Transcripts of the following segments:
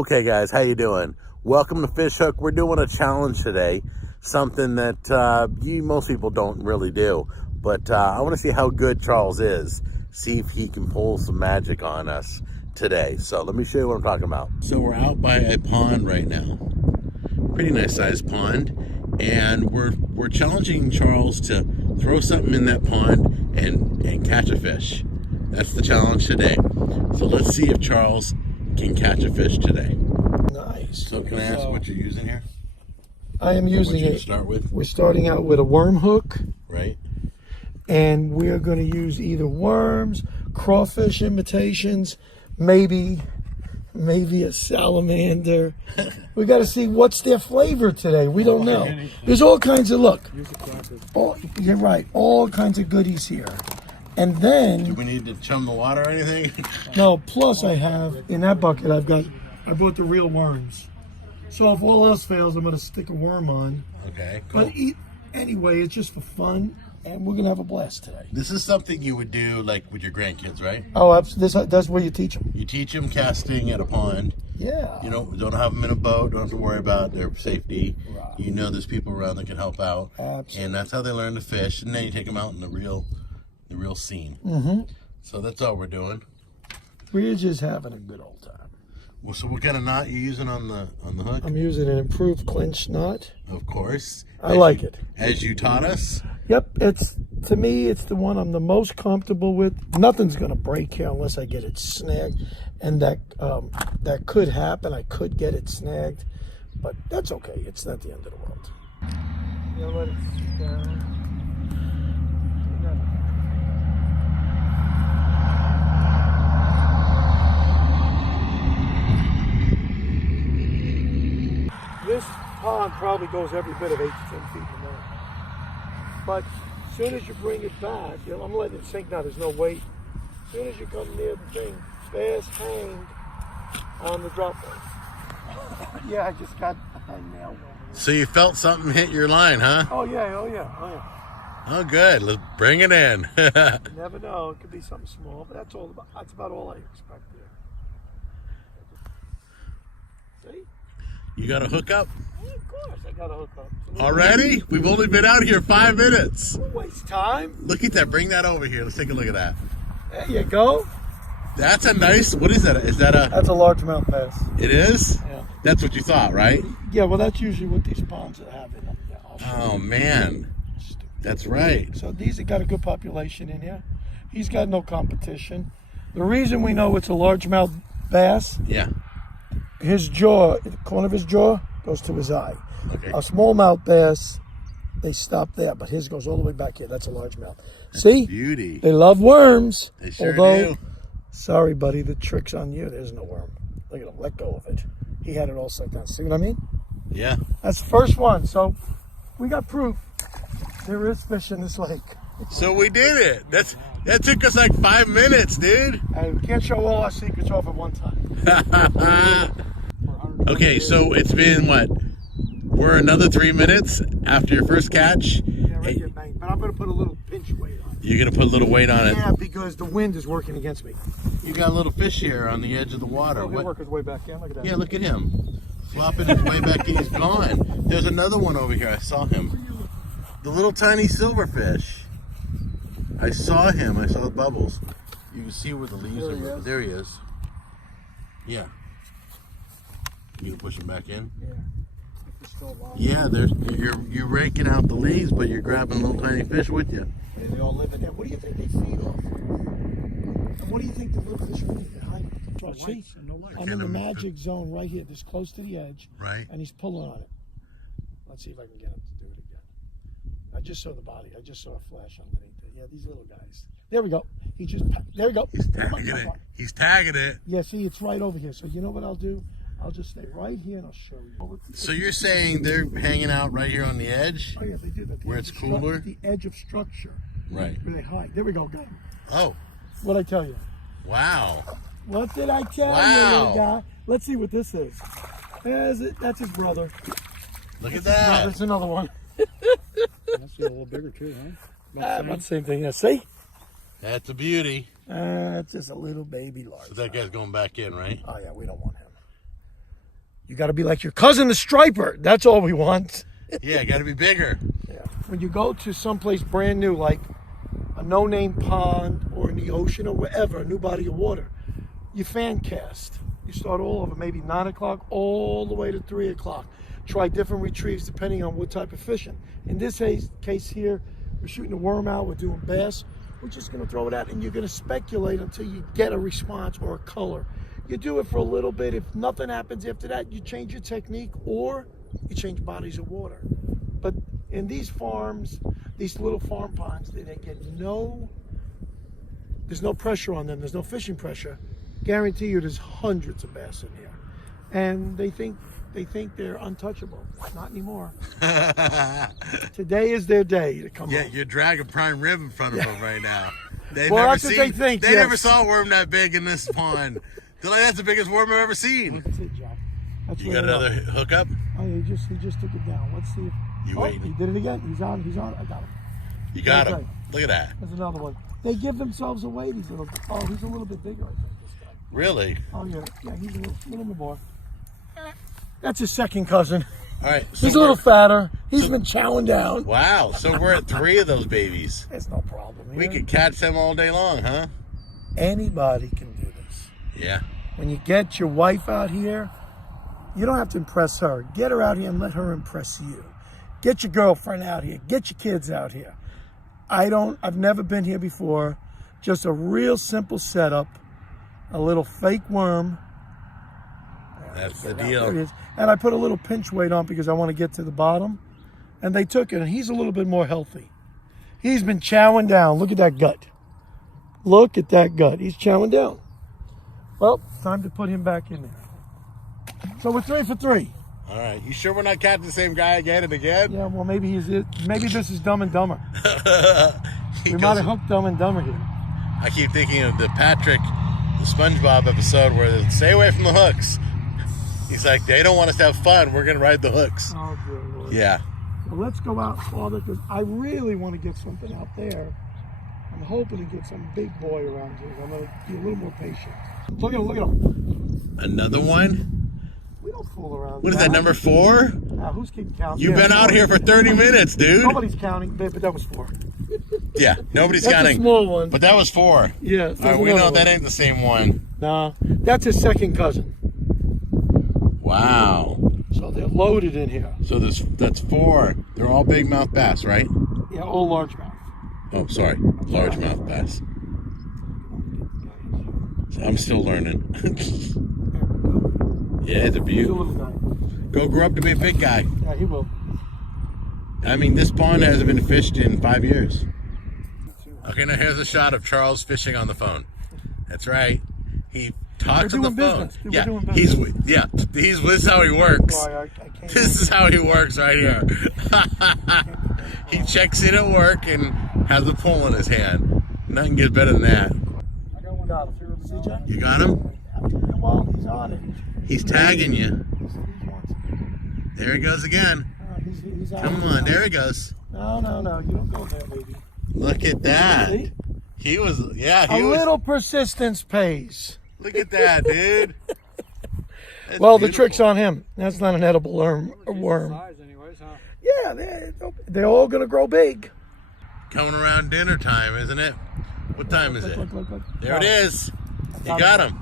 Okay guys, how you doing? Welcome to Fish Hook. We're doing a challenge today, something that most people don't really do, but I want to see how good Charles is, see if he can pull some magic on us today. So let me show you what I'm talking about. So we're out by a pond right now, pretty nice sized pond, and we're challenging Charles to throw something in that pond and catch a fish. That's the challenge today. So let's see if Charles can catch a fish today. Nice. So can I ask what you're using here? I am using What you start with? We're starting out with a worm hook. Right. And we're going to use either worms, crawfish imitations, maybe a salamander. We got to see what's their flavor today. We don't know. There's all kinds of, look. You're right. All kinds of goodies here. And then, do we need to chum the water or anything? no, plus I have, in that bucket, I brought the real worms. So if all else fails, I'm going to stick a worm on. Okay, cool. But anyway, it's just for fun, and we're going to have a blast today. This is something you would do like with your grandkids, right? Oh, that's where you teach them. You teach them casting at a pond. Yeah. You know, don't have them in a boat, don't have to worry about their safety. Right. You know there's people around that can help out. Absolutely. And that's how they learn to fish, and then you take them out in the real scene. Mm-hmm. So that's all we're doing. We're just having a good old time. Well, so what kind of knot you using on the hook? I'm using an improved clinch knot. Of course. I like it. As you taught us? Yep, to me, it's the one I'm the most comfortable with. Nothing's going to break here unless I get it snagged. And that could happen. I could get it snagged. But that's okay. It's not the end of the world. You know, let it sit down. This pond probably goes every bit of 8 to 10 feet in the water. But as soon as you bring it back, I'm letting it sink now, there's no weight. As soon as you come near the thing, bass hang on the drop line. Yeah, I nailed it. So you felt something hit your line, huh? Oh yeah. Oh, good. Let's bring it in. You never know, it could be something small, but that's about all I expect there. See? You got a hookup? Yeah, of course, I got a hookup. Already? We've only been out here 5 minutes. Don't waste time. Look at that. Bring that over here. Let's take a look at that. There you go. That's a nice, what is that? Is that a... That's a largemouth bass. It is? Yeah. That's what you thought, right? Yeah, well, that's usually what these ponds have in them. Yeah, oh, man. That's right. So these have got a good population in here. He's got no competition. The reason we know it's a largemouth bass, yeah, his jaw, the corner of his jaw goes to his eye. Okay. A smallmouth bass, they stop there, but his goes all the way back here. That's a largemouth. See? Beauty. They love worms. They sure although, do. Sorry, buddy, the trick's on you. There's no worm. Look at him. Let go of it. He had it all set down. See what I mean? Yeah. That's the first one. So we got proof. There is fish in this lake. So we did it. That took us like 5 minutes, dude. And we can't show all our secrets off at one time. Okay, so it's been what? We're another 3 minutes after your first catch. Yeah, right here, bang. But I'm going to put a little pinch weight on it. You're going to put a little weight on it? Yeah, because the wind is working against me. You got a little fish here on the edge of the water. Oh, he'll work his way back in. Look at that. Yeah, look at him. Flopping his way back in. He's gone. There's another one over here. I saw him. The little tiny silverfish. I saw him. I saw the bubbles. You can see where the leaves are. There he is. Yeah. You gonna push him back in? Yeah. Yeah, you're raking out the leaves, but you're grabbing little tiny fish with you. And they all live in there. What do you think they feed off? And what do you think the little fish really hide? Well, see, I'm in the magic zone right here, this close to the edge. Right. And he's pulling on it. Let's see if I can get him to do it again. I just saw the body. I just saw a flash underneath it. Yeah, these little guys. There we go. There we go. He's tagging it. He's tagging it. Yeah, see, it's right over here. So you know what I'll do? I'll just stay right here and I'll show you. So you're saying they're hanging out right here on the edge? Oh, yeah, they do that. Where it's cooler? The edge of structure. Right. Where they hide. There we go. Got him. Oh. What'd I tell you? Wow. What did I tell you, little guy? Let's see what this is. That's his brother. Look at that. That's another one. That's a little bigger too, huh? About the same thing. Yeah, see? That's a beauty. It's just a little baby large. So that guy's going back in, right? Oh, yeah, we don't want him. You got to be like your cousin, the striper. That's all we want. Yeah, got to be bigger. Yeah. When you go to someplace brand new, like a no-name pond or in the ocean or wherever, a new body of water, you fan cast. You start all over, maybe 9 o'clock all the way to 3 o'clock. Try different retrieves depending on what type of fishing. In this case here, we're shooting a worm out, we're doing bass. We're just going to throw it out, and you're going to speculate until you get a response or a color. You do it for a little bit. If nothing happens after that, you change your technique or you change bodies of water. But in these farms, these little farm ponds, they get there's no pressure on them. There's no fishing pressure. Guarantee you there's hundreds of bass in here. And they think they're untouchable. Not anymore. Today is their day to come Yeah, home. you're dragging prime rib in front of them right now. They've Well, never that's what they think, yes. never saw a worm that big in this pond. They're like, that's the biggest worm I've ever seen. That's it, Jack. That's You where got they another are. hookup? Oh, he just took it down. Let's see if You wait. He did it again. He's on. I got him. You got Okay. him. Look at that. There's another one. They give themselves away. He's a little bit bigger, I think. This guy. Really? Oh yeah, he's a little bit more. That's his second cousin. All right. So He's a little fatter. He's been chowing down. Wow. So we're at 3 of those babies. There's no problem here. We could catch them all day long, huh? Anybody can do this. Yeah. When you get your wife out here, you don't have to impress her. Get her out here and let her impress you. Get your girlfriend out here. Get your kids out here. I've never been here before. Just a real simple setup. A little fake worm. That's the There it deal. is. And I put a little pinch weight on because I want to get to the bottom. And they took it, and he's a little bit more healthy. He's been chowing down. Look at that gut. Look at that gut. He's chowing down. Well, time to put him back in there. So we're 3 for 3. All right. You sure we're not catching the same guy again and again? Yeah, well, maybe this is Dumb and Dumber. He We goes- might have hooked Dumb and Dumber here. I keep thinking of the Patrick, the SpongeBob episode where they stay away from the hooks. He's like, they don't want us to have fun. We're going to ride the hooks. Oh, dear Lord. Yeah. Well, let's go out farther because I really want to get something out there. I'm hoping to get some big boy around here. I'm going to be a little more patient. Look at him, look at him. Another one? We don't fool around. What is that, number 4? Who's keeping count? You've been out here for 30 minutes, dude. Nobody's counting, but that was 4. Yeah, nobody's That's counting. a small one. But that was 4. Yeah. All right, we know that ain't the same one. No, that's his second cousin. Wow. So they're loaded in here. So that's 4. They're all big mouth bass, right? Yeah, all largemouth. Oh, sorry. Largemouth bass. I'm still learning. Yeah, it's a He's a beaut. little guy. Go grow up to be a big guy. Yeah, he will. I mean, this pond hasn't been fished in 5 years. Okay, now here's a shot of Charles fishing on the phone. That's right. He talks on the doing phone. business. We're Yeah, doing this business. is how he works. Boy, I can't. This is how he works right here. He checks in at work and has a pole in his hand. Nothing gets better than that. I got one. Got him. See, Jack? You got him? Well, he's on it. He's tagging you. He's There he goes again. he's out. Come on, there he goes. No. You don't go there, baby. Look at that. See? He was, yeah, A he was. little persistence pays. Look at that, dude. That's Well, the beautiful. trick's on him. That's not an edible worm. Size anyways, huh? Yeah, they're all going to grow big. Coming around dinner time, isn't it? What time is it? Look. There it is. You got him.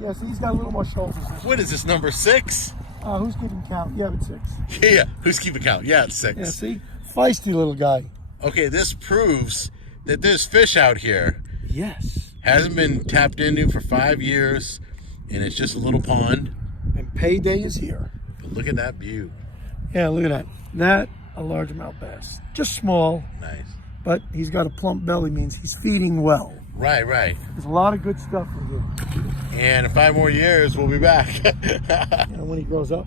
Yeah, see, he's got a little more shoulders. What is this, number 6? Who's keeping count? Yeah, it's 6. Yeah, who's keeping count? Yeah, it's 6. Yeah, see? Feisty little guy. Okay, this proves that there's fish out here. Yes. Hasn't been tapped into for 5 years, and it's just a little pond. And payday is here. But look at that view. Yeah, look at that. That, a largemouth bass. Just small, Nice. but he's got a plump belly, means he's feeding well. Right. There's a lot of good stuff in here. And in 5 more years, we'll be back. When he grows up.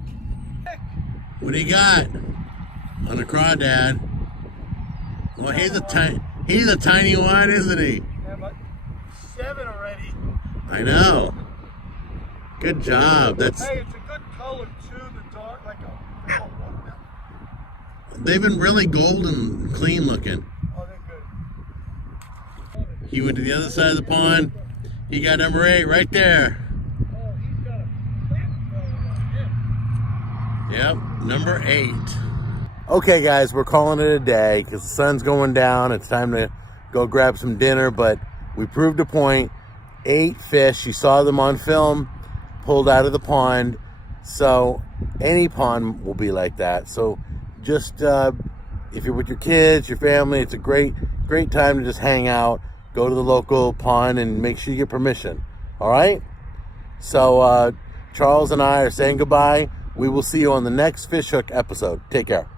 What do you got on the crawdad? Well, he's a tiny one, isn't he? Yeah, but 7 already. I know. Good job. That's Hey, it's a good color too. The dark, like a. they've been really golden, clean looking. Oh, they're good. He went to the other side of the pond. He got number 8 right there. Oh, he's got a fat belly right Yep, number 8. Okay, guys, we're calling it a day because the sun's going down. It's time to go grab some dinner, but we proved a point. 8 fish. You saw them on film, pulled out of the pond. So any pond will be like that. So just if you're with your kids, your family, it's a great time to just hang out, go to the local pond, and make sure you get permission. All right? So Charles and I are saying goodbye. We will see you on the next Fish Hook episode. Take care.